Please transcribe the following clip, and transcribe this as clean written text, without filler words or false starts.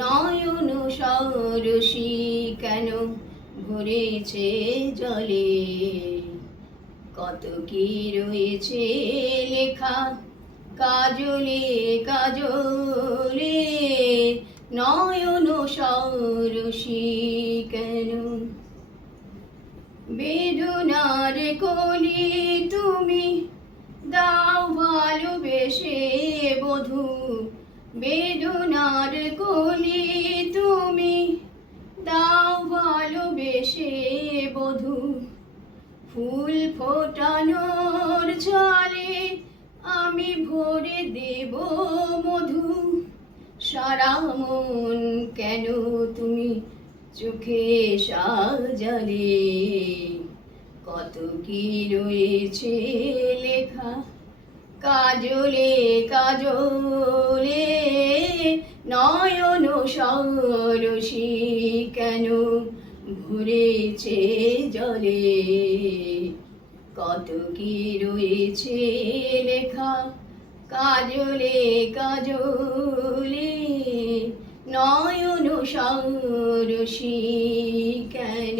নয়ন সরসী কেন ভরেছে জলে, কত কি রয়েছে লেখা কাজলে কাজলে। নয়ন সরসী কেন, বেদনার কলি তুমি দাও ভালোবেসে বধূ, বেদনার কলি তুমি দাও ভালোবেসে বধূ। ফুল ফোটানোর ছলে আমি ভরে দেব মধু, সারা মন কেন তুমি চোখে সাজালে, কত কি রয়েছে লেখা কাজলে কাজলে। নয়ন সরসী কেন ভরেছে জলে, কত কি রয়েছে লেখা কাজলে কাজলে। নয়ন সরসী কেন।